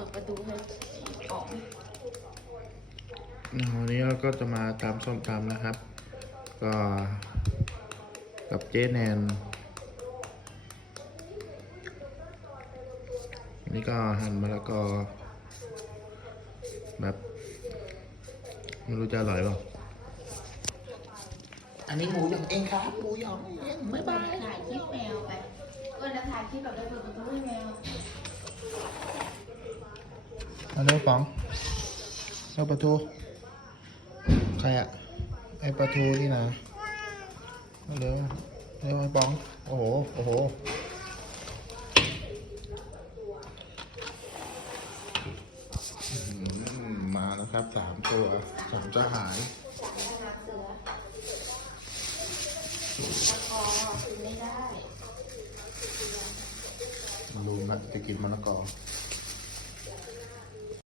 ปิดประตูให้ออกวันนี้เราก็จะมาตำส้มตำนะครับ ก็กับเจ๊แนนนี่ก็หั่นมะละกอแบบไม่รู้จะอร่อยเปล่าอันนี้หมูหยองเองครับหมูหยองเองบ๊ายบายถ่ายคลิปแมวไปก็แล้วถ่ายคลิปแบบได้เปิดประตูให้แมวเอาเร็วป๋องเอาประตูใครอะไอประตูนี่นะเร็วเร็วไอป๋องโอ้โหโอ้โหมาแล้วครับ3 ตัว3จะหายคอกินไม่ได้มาดูนะจะกินมะละกอ